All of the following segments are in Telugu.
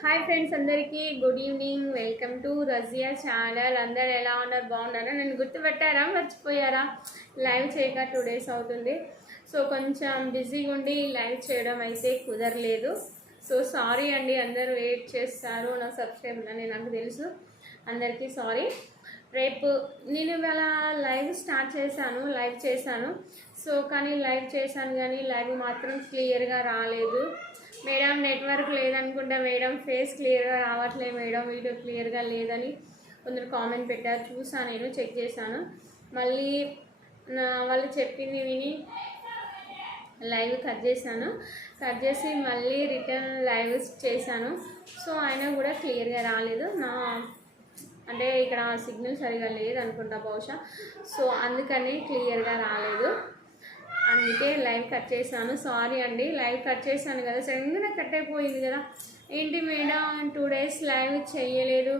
హాయ్ ఫ్రెండ్స్, అందరికీ good evening. Welcome to Razia channel. అందరు ఎలా ఉన్నారు? బాగున్నారా? నన్ను గుర్తుపెట్టారా? మర్చిపోయారా? లైవ్ చేయక 2 days అవుతుంది. సో కొంచెం బిజీగా ఉండి లైవ్ చేయడం అయితే కుదరలేదు. సో సారీ అండి, అందరూ వెయిట్ చేస్తారు నా సబ్స్క్రైబర్ అని నాకు తెలుసు. అందరికీ సారీ. రేపు నేను ఇవాళ లైవ్ చేశాను. సో కానీ లైవ్ చేశాను కానీ లైవ్ మాత్రం క్లియర్గా రాలేదు. మేడం నెట్వర్క్ లేదనుకుంటా మేడం, ఫేస్ క్లియర్గా రావట్లేదు మేడం, వీడియో క్లియర్గా లేదని కొందరు కామెంట్ పెట్టారు. చూసాను, నేను చెక్ చేశాను. మళ్ళీ వాళ్ళు చెప్పింది విని లైవ్ కట్ చేసి మళ్ళీ రిటర్న్ లైవ్ చేశాను. సో అయినా కూడా క్లియర్గా రాలేదు. అంటే ఇక్కడ సిగ్నల్ సరిగా లేదు అనుకుంటా బహుశా. సో అందుకని క్లియర్గా రాలేదు, అందుకే లైవ్ కట్ చేశాను. సారీ అండి, లైవ్ కట్ చేశాను కదా, సడన్గా కట్ అయిపోయింది కదా. ఏంటి మేడం 2 days లైవ్ చేయలేదు,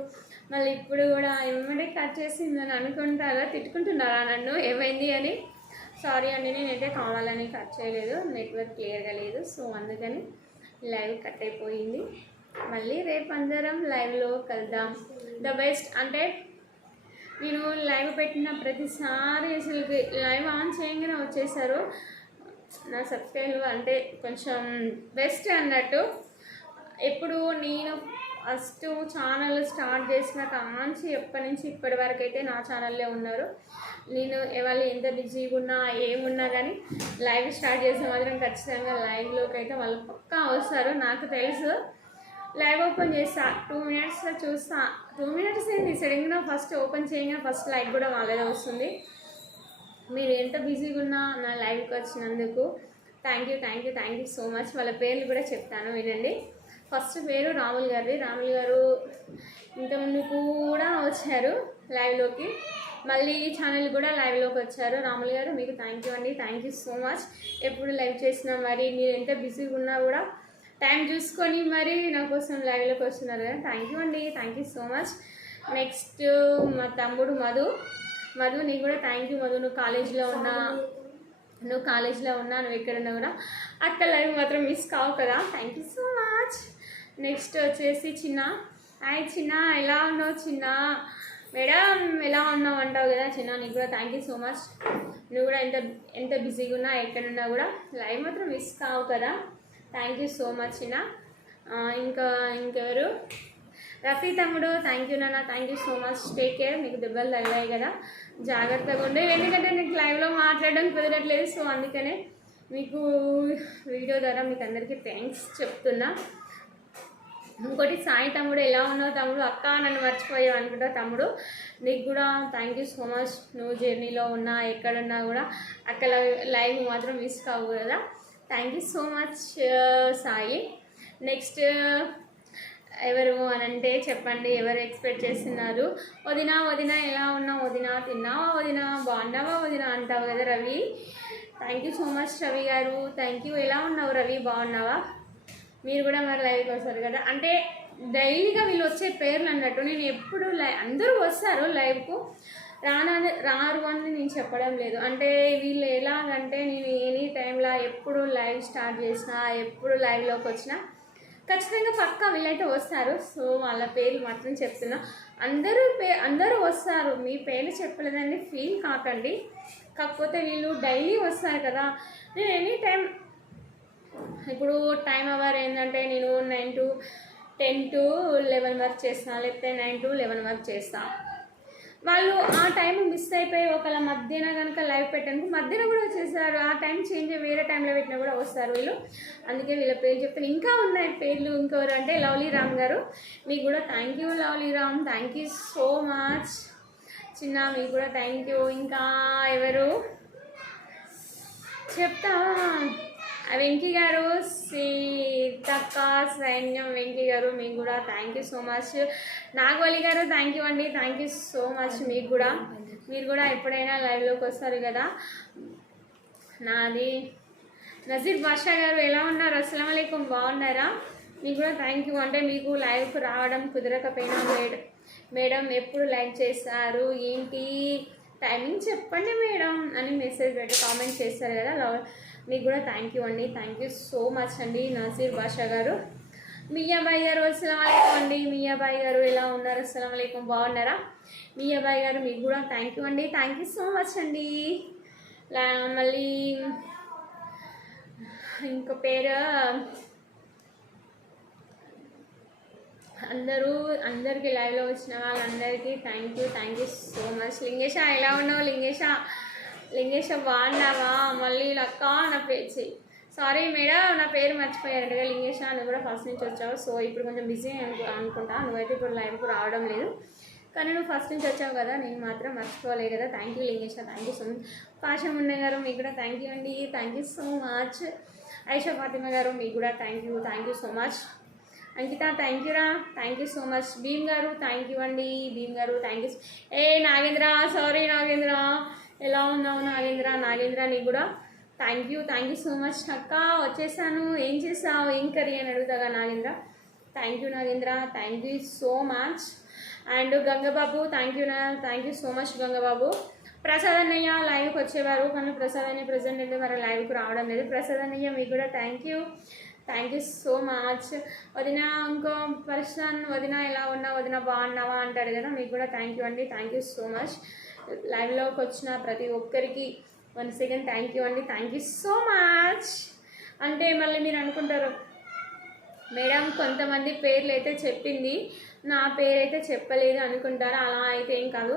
మళ్ళీ ఇప్పుడు కూడా ఏమంటే కట్ చేసిందని అనుకుంటారా, తిట్టుకుంటున్నారా నన్ను ఏమైంది అని. సారీ అండి, నేనైతే కావాలని కట్ చేయలేదు, నెట్వర్క్ క్లియర్గా లేదు. సో అందుకని లైవ్ కట్ అయిపోయింది. మళ్ళీ రేపు అందరం లైవ్లో కలుద్దాం. ద బెస్ట్ అంటే నేను లైవ్ పెట్టిన ప్రతిసారి అసలు లైవ్ ఆన్ చేయగానే వచ్చేసారు నా సబ్స్క్రైబర్. అంటే కొంచెం బెస్ట్ అన్నట్టు. ఎప్పుడు నేను ఫస్ట్ ఛానల్ స్టార్ట్ చేసిన కాంచి ఎప్పటి నుంచి ఇప్పటి వరకు అయితే నా ఛానల్లో ఉన్నారు. నేను వాళ్ళు ఎంత బిజీగా ఉన్నా ఏమున్నా కానీ లైవ్ స్టార్ట్ చేస్తే మాత్రం ఖచ్చితంగా లైవ్లోకి అయితే వాళ్ళు పక్కా వస్తారు. నాకు తెలుసు. లైవ్ ఓపెన్ చేస్తా, 2 minutesలో చూస్తా. 2 minutes ఏంటి, సడన్గా ఫస్ట్ ఓపెన్ చేయగా ఫస్ట్ లైక్ కూడా వాళ్ళదే వస్తుంది. మీరు ఎంత బిజీగా ఉన్నా నా లైవ్కి వచ్చినందుకు థ్యాంక్ యూ సో మచ్. వాళ్ళ పేర్లు కూడా చెప్తాను వినండి. ఫస్ట్ పేరు రాములు గారు ఇంతకుముందు కూడా వచ్చారు లైవ్లోకి, మళ్ళీ ఈ ఛానల్ కూడా లైవ్లోకి వచ్చారు. రాములు గారు మీకు థ్యాంక్ యూ అండి, థ్యాంక్ యూ సో మచ్. ఎప్పుడు లైవ్ చేసినా మరి మీరు ఎంత బిజీగా ఉన్నా కూడా టైం చూసుకొని మరి నా కోసం లైవ్లోకి వస్తున్నారు కదా, థ్యాంక్ యూ అండి, thank you so much. Next మా తమ్ముడు మధు నీకు కూడా థ్యాంక్ యూ. మధు నువ్వు కాలేజీలో ఉన్నా నువ్వు ఎక్కడున్నా కూడా అక్క లైవ్ మాత్రం మిస్ కావు కదా, thank you so much. Next వచ్చేసి హాయ్ చిన్న, ఎలా ఉన్నావు చిన్న? మేడం ఎలా ఉన్నావు అంటావు కదా చిన్న, నీకు కూడా థ్యాంక్ యూ సో మచ్. నువ్వు కూడా ఎంత బిజీగా ఉన్నా ఎక్కడున్నా కూడా లైవ్ మాత్రం మిస్ కావు కదా, థ్యాంక్ యూ సో మచ్ చిన్న. ఇంకెవరు? రఫీ తమ్ముడు థ్యాంక్ యూ నాన్న, thank you so much. Take care. మీకు దెబ్బలు తగిలాయి కదా, జాగ్రత్తగా ఉండే. ఎందుకంటే నీకు లైవ్లో మాట్లాడడం కుదరట్లేదు. సో అందుకనే మీకు వీడియో ద్వారా మీకు అందరికీ థ్యాంక్స్ చెప్తున్నా. ఇంకోటి సాయి తమ్ముడు, ఎలా ఉన్నావు తమ్ముడు? అక్క నన్ను మర్చిపోయావు అనుకుంటా తమ్ముడు, నీకు కూడా థ్యాంక్ యూ సో మచ్. నువ్వు జర్నీలో ఉన్నా ఎక్కడున్నా కూడా అక్క లైవ్ మాత్రం మిస్ కావు కదా, thank you so much Sai. Next ఎవరు అనంటే చెప్పండి, ఎవరు ఎక్స్పెక్ట్ చేస్తున్నారు? వదిన ఎలా ఉన్నావు వదిన? తిన్నావా వదిన? బాగున్నావా వదిన అంటావు కదా Ravi, thank you so much Ravi గారు, థ్యాంక్ యూ. ఎలా ఉన్నావు రవి, బాగున్నావా? మీరు కూడా మరి లైవ్కి వస్తారు కదా, అంటే డైలీగా వీళ్ళు వచ్చే పేర్లు అన్నట్టు. నేను ఎప్పుడు అందరూ వస్తారు లైవ్కు, రారు అని నేను చెప్పడం లేదు. అంటే వీళ్ళు ఎలాగంటే నేను ఎనీ టైంలో ఎప్పుడు లైవ్ స్టార్ట్ చేసినా ఎప్పుడు లైవ్లోకి వచ్చినా ఖచ్చితంగా పక్కా వీళ్ళైతే వస్తారు. సో వాళ్ళ పేర్లు మాత్రం చెప్తున్నా. అందరూ వస్తారు, మీ పేర్లు చెప్పలేదని ఫీల్ కాకండి. కాకపోతే వీళ్ళు డైలీ వస్తారు కదా, నేను ఎనీ టైం ఇప్పుడు టైం అవర్ ఏంటంటే నేను 9 to 10 to 11 వరకు చేస్తాను, లేకపోతే 9 to 11 వరకు చేస్తాను. వాళ్ళు ఆ టైం మిస్ అయిపోయి ఒకవేళ మధ్యాహ్నం కనుక లైవ్ పెట్టడానికి మధ్యాహ్నం కూడా వచ్చేసారు. ఆ టైం చేంజ్ వేరే టైంలో పెట్టినా కూడా వస్తారు వీళ్ళు, అందుకే వీళ్ళ పేరు చెప్తాను. ఇంకా ఉన్నాయి పేర్లు. ఇంకెవరు అంటే లవ్లీ రామ్ గారు, మీకు కూడా thank you lovely Ram, thank you so much చిన్న, మీకు కూడా థ్యాంక్ యూ. ఇంకా ఎవరు చెప్తా? వెంకీ గారు, సీతక్క సైన్యం వెంకీ గారు, మీకు కూడా థ్యాంక్ యూ సో మచ్. నాగవల్లి గారు థ్యాంక్ యూ అండి, థ్యాంక్ యూ సో మచ్. మీకు కూడా, మీరు కూడా ఎప్పుడైనా లైవ్లోకి వస్తారు కదా. నాది నజీర్ బాషా గారు, ఎలా ఉన్నారు? అస్సలం వాలేకుం, బాగున్నారా? మీకు కూడా థ్యాంక్ యూ. అంటే మీకు లైవ్కి రావడం కుదరకపోయినా మేడం ఎప్పుడు లైవ్ చేస్తారు ఏంటి టైమింగ్ చెప్పండి మేడం అని మెసేజ్ పెట్టి కామెంట్ చేస్తారు కదా, మీకు కూడా థ్యాంక్ యూ అండి, థ్యాంక్ యూ సో మచ్ అండి నజీర్ బాషా గారు. మియాబాయి గారు అస్సలం వాలేకుం అండి. మియాబాయి గారు ఎలా ఉన్నారు? అస్సలం వాలేకుం, బాగున్నారా? మియాబాయి గారు మీకు కూడా థ్యాంక్ యూ అండి. థ్యాంక్ యూ సో మచ్ అండి. మళ్ళీ ఇంకో పేరు అందరికీ లైవ్లో వచ్చిన వాళ్ళందరికీ థ్యాంక్ యూ సో మచ్. లింగేష ఎలా ఉన్నావు? లింగేష బాగున్నావా? మళ్ళీ లక్క నా పేరు సారీ మేడం, నా పేరు మర్చిపోయారంటగా. లింగేష నువ్వు కూడా ఫస్ట్ నుంచి వచ్చావు. సో ఇప్పుడు కొంచెం బిజీ అనుకుంటా. నువ్వైతే ఇప్పుడు లైవ్కు రావడం లేదు, కానీ నువ్వు ఫస్ట్ నుంచి వచ్చావు కదా, నేను మాత్రం మర్చిపోలేదు కదా. Thank you Lingesha, thank you so much. Pashamunna గారు మీకు కూడా థ్యాంక్ యూ అండి. Thank you so much. Aisha Fatima గారు మీకు కూడా thank you so much. Ankita thank యూరా, thank you so much. Bheem గారు థ్యాంక్ యూ అండి. భీమ్ గారు thank you. Nagendra, sorry Nagendra, ఎలా ఉన్నావు నాగేంద్ర నీకు కూడా థ్యాంక్ యూ సో మచ్. అక్క వచ్చేసాను, ఏం చేసావు, ఏం కర్రీ అని అడుగుతాగా Nagendra. Thank you so much. And Gangababu thank you so much Gangababu. Prasad అన్నయ్య లైవ్కి వచ్చేవారు, కానీ ప్రసాద్ అన్నయ్య ప్రజెంట్ అయితే మరి లైవ్కి రావడం లేదు. ప్రసాద్ అన్నయ్య మీకు కూడా థ్యాంక్ యూ సో మచ్. వదిన ఇంకో పర్సన్, వదిన ఎలా ఉన్నావు, వదిన బాగున్నావా అంటారు కదా, మీకు కూడా థ్యాంక్ యూ అండి. Thank you so much. లైవ్లోకి వచ్చిన ప్రతి ఒక్కరికి వన్స్ అగైన్ థ్యాంక్ యూ అండి. Thank you so much. అంటే మళ్ళీ మీరు అనుకుంటారు మేడం కొంతమంది పేర్లు అయితే చెప్పింది, నా పేరు అయితే చెప్పలేదు అనుకుంటారు. అలా అయితే ఏం కాదు,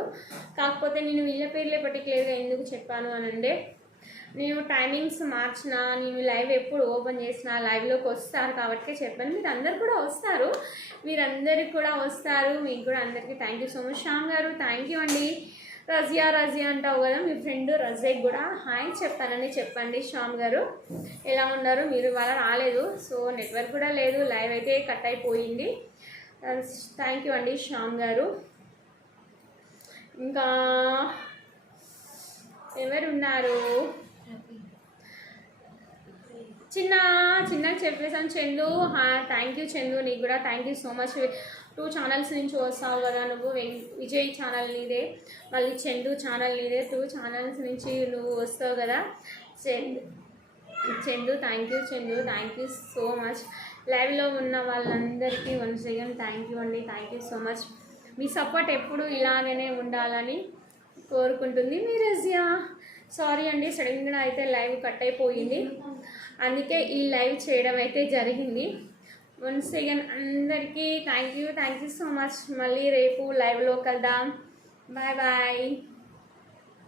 కాకపోతే నేను వీళ్ళ పేర్లే పర్టికులర్గా ఎందుకు చెప్పాను అని అంటే, నేను టైమింగ్స్ మార్చిన, నేను లైవ్ ఎప్పుడు ఓపెన్ చేసిన లైవ్లోకి వస్తారు కాబట్టి చెప్పాను. మీరు అందరు కూడా వస్తారు, మీరందరికి కూడా వస్తారు. మీకు కూడా అందరికీ thank you so much. Shyam గారు థ్యాంక్ యూ అండి. రజియా అంటావు కదా, మీ ఫ్రెండ్ రజేక్ కూడా హాయ్ చెప్పానని చెప్పండి. శ్యామ్ గారు ఎలా ఉన్నారు? మీరు ఇవాళ రాలేదు, సో నెట్వర్క్ కూడా లేదు, లైవ్ అయితే కట్ అయిపోయింది. థ్యాంక్ యూ అండి శ్యామ్ గారు. ఇంకా ఎవరున్నారు? చిన్న చెప్పేసాను చందు. థ్యాంక్ యూ చందు, నీకు కూడా thank you so much. 2 channels నుంచి వస్తావు కదా నువ్వు. విజయ్ ఛానల్ నీదే, మళ్ళీ చందు ఛానల్ నీదే. 2 ఛానల్స్ నుంచి నువ్వు వస్తావు కదా Chandu. Thank you so much. లైవ్లో ఉన్న వాళ్ళందరికీ వన్స్ అగైన్ థ్యాంక్ యూ అండి. Thank you so much. Me support ఎప్పుడు ఇలాగనే ఉండాలని కోరుకుంటుంది మీ రజియా. సారీ అండి, సడన్గా అయితే లైవ్ కట్ అయిపోయింది, అందుకే ఈ లైవ్ చేయడం అయితే జరిగింది. వన్స్ అగైన్ అందరికీ థ్యాంక్ యూ సో మచ్. మళ్ళీ రేపు లైవ్లో కలుద్దాం. Bye bye.